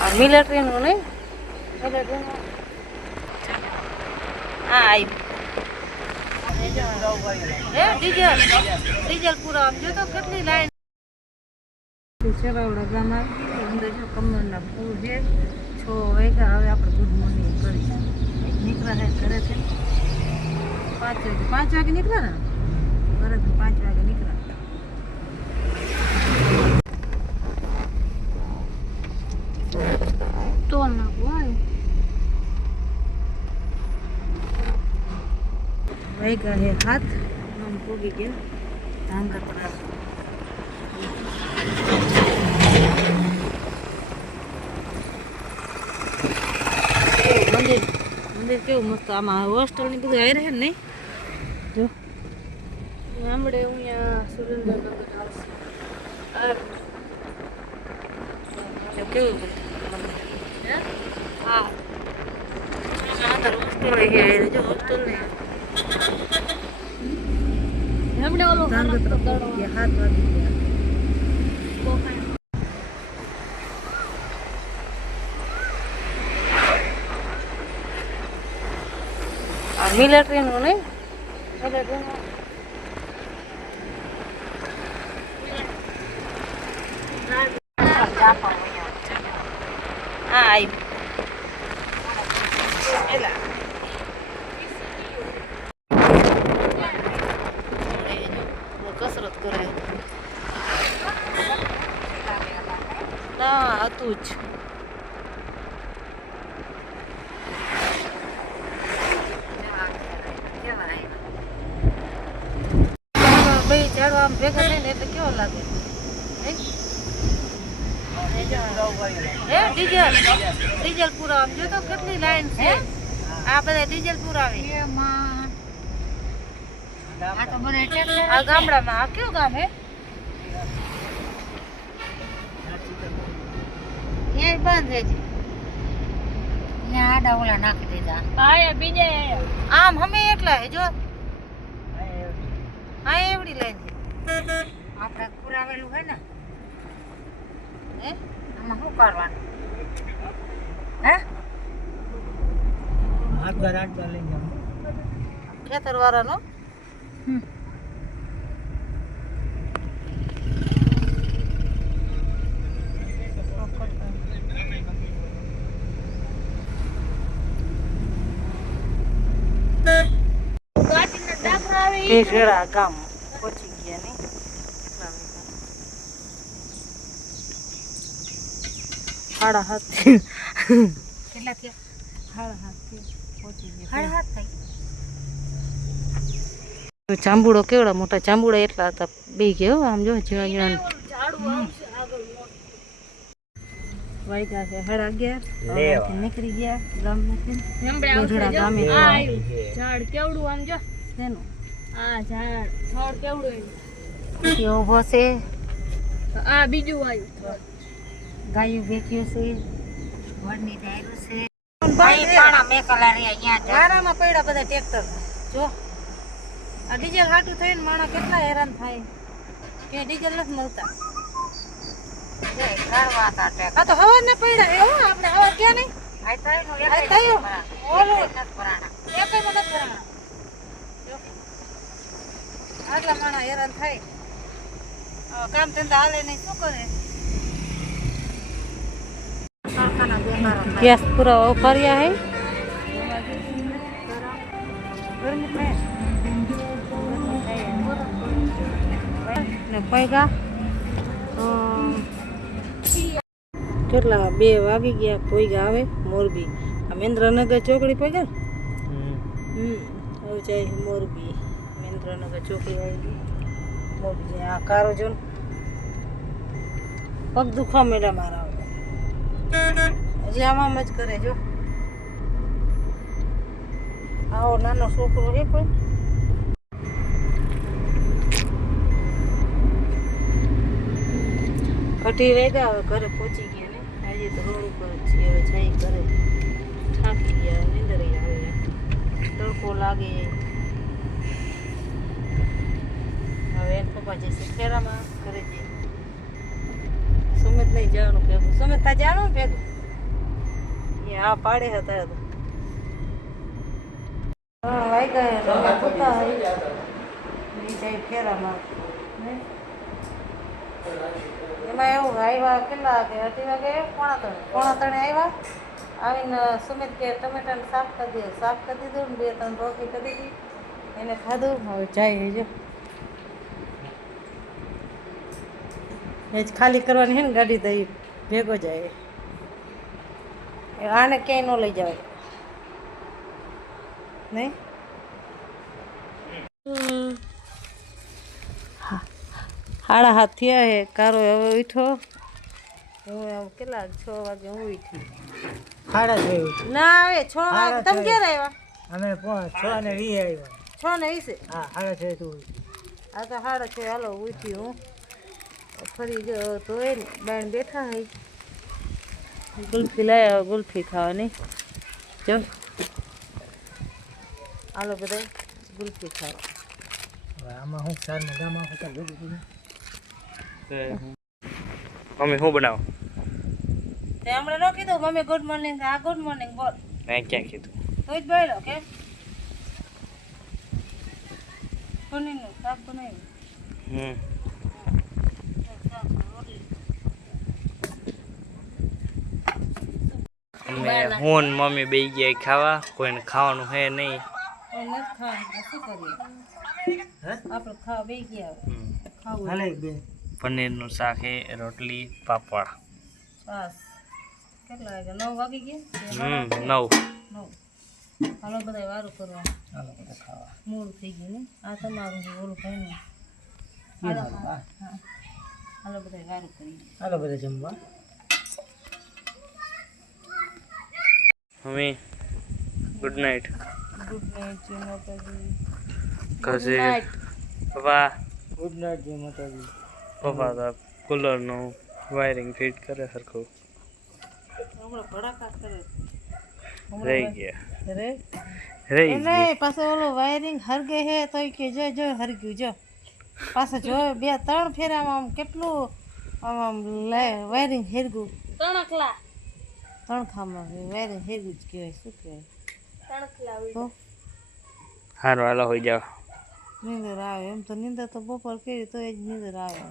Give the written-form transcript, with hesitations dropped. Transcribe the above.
આ મિલિટરીનું નહીં મિલિટરીનું હા આવી ડીઝલ પૂરા આમ જો તો કેટલી લાઈન ચરાવડા ગામ આવી ગઈ અંદર જો કમરના ફૂલ છે 6 વાગ્યા હવે આપણે ગુડ મોર્નિંગ કરી નીકળ્યા કરે છે 5 વાગે નીકળ્યા ને બરાબર 5 વાગે નીકળ્યા તો ના હોય વાગ્યા હે હાથ આમ પોગી ગયા ધાંગત્રા મંદિર કેવું મસ્ત આમાં હોસ્ટેલ ની બધું આવી રહે ને નહીં જો ગામડે અહીંયા સુરેન્દ્રનગર આવશે કેવું હા અંદર હોસ્ટેલ છે જો હોસ્ટેલ ને હમણે ઓલો ધાંગત્રા પોગી ગયા 7 વાગી ગયા મિલિટરીનું નહીં મિલિટરીનું હા આવી કસરત કરે ના હતું જ ઝાડો આમ ભેગા થાય ને એટલે કેવો લાગે ડીઝલ પૂરા આમ જો તો કેટલી લાઈન છે આ બધા ડીઝલ પુરાવે આ ગામડામાં આ કયું ગામ હે અહીંયા બંધ છે અહીંયા આડા ઓલા નાખી દીધા હા બીજા આમ હમે એટલા હે જો હા એવડી લાઈન આપણે પુરાવેલું હોય ને હે આમાં શું કરવાનું હે હાથ ગરાટ લઈ જાવ ખેતર વાળાનો ગામ પહોંચી ગયા ને સાડા 7 કેટલા થયા સાડા 7 પહોંચી ગયા સાડા 7 થઈ જાંબુડો કેવડા મોટા જાંબુડા એટલા હતા બે ગયો આમ જો જીવા જીવા વાયગા છે 11:30 નીકળી ગયા ગામ ઝાડ કેવડું આમ જો તેનું આ ઝાડ થોડ કેવડું એ ઉભો છે આ બીજું આવ્યું ગાયું બેક્યું છે વડની ડાયરું છે પાણા મેકલા રે અહીંયા ધારામાં પડ્યા બધા ટ્રેક્ટર જો આ ડીઝલ હાટું થઈને માણા કેટલા હેરાન થાય કે ડીઝલ નથી મળતા આ તો હવા ને પડ્યા એવો આપણે હવા ક્યાં નહીં આટલા માણા હેરાન થાય કામ ધંધા હાલે નહીં શું કરે ગેસ પૂરા કર્યા હે ને પૈગા કેટલા 2 વાગી ગયા પોઈગા આવે મોરબી આ મહેન્દ્રનગર ચોકડી પોઈગા હવે જાય મોરબી મહેન્દ્રનગર ચોકડી આવી ગઈ મોરબી આ કારો જો પગ દુખવા મેળા મારા હજી આમાં જ કરે જો આવો નાનો છોકરો છે કોઈ અઢી વાગ્યા હવે ઘરે પહોંચી ગયા ને હજી તો રોડ ઉપર જ છીએ હવે જઈ ઘરે થાકી ગયા નીંદર આવે તડકો લાગે હવે એને પપ્પા જશે ખેરામાં ઘરે જઈએ સુમિત નહીં જવાનું ભેગું સુમિત તા જવાનું ભેગું આ પાડે હતા તો વાઈ ગયા અમે પોતા હોય જાય ફેરામાં એમાં એવું આવ્યા કેટલા વાગે 8 વાગે પોણા ત્રણે આવ્યા આવીને સુમિત કે ટમેટાનું શાક કરી દે શાક કરી દીધું ને 2-3 રોટલી કરી દીધી એને ખાધું હવે જાય જો એ જ ખાલી કરવાની છે ને ગાડી તો ભેગો જાય આને ક્યાંય ન લઈ જવાય નહીં હાડા હાથ થયા હે કારો હવે ઉઠો હું આમ કેટલા 6 વાગે હું ઉઠી સાડા 6 ના આવે 6 વાગે તમે ક્યારે આવ્યા અમે 6:20 આવ્યા 6:20 હા સાડા 6 તું આ તો 6:30 હાલો ઉઠી હું ફરી ગયો તો એ બેન બેઠા હઈ ગુલ્ફી લાયા ગુલ્ફી ખાવાની જો હાલો બધા ગુલ્ફી ખાવા આમાં હું સારમાં ગામમાં હોતા ભેગું મમ્મી શું બનાવો તે હમણાં ન કીધું મમ્મી ગુડ મોર્નિંગ આ ગુડ મોર્નિંગ બોલ મેં ક્યાં કીધું તો જ બોલો કે પનીરનું શાક બનાવ્યું હું ને મમ્મી બે ગયા ખાવા કોઈને ખાવાનું હે નહીં નથી ખાવાનું શું કરીએ આપણે ખાવા બે ગયા ખાવું હાલે બે પનીરનું શાક હે રોટલી પાપડ બસ કેટલા વાગ્યા 9 વાગી ગયા 9 હાલો બધા વારું કરવા હાલો બધા ખાવા મૂળ થઈ ગયું ને આ તમારું છે ઓલું કઈ નહીં હાલો બધા વારું કરી હાલો બધા જમવા mummy good night good night જય માતાજી કસે પપ્પા ગુડ નાઇટ જય માતાજી પપ્પા તો કુલરનું વાયરિંગ ફિટ કરે સરખું હમણાં ભડાકા કરે રહી ગયા રે રહી એને પાછો ઓલો વાયરિંગ હરગે હે તોય કે જો હરગ્યું જો પાછો જો 2-3 ફેરામાં આમ કેટલું આમ વાયરિંગ હેરગું 3 ખામાં વાયરિંગ હેરગું જ કહેવાય શું કહેવાય તો હારું હાલો હોઈ જાવ નીંદર આવે એમ તો નીંદર તો બપોર કરી તો એ જ નીંદર આવે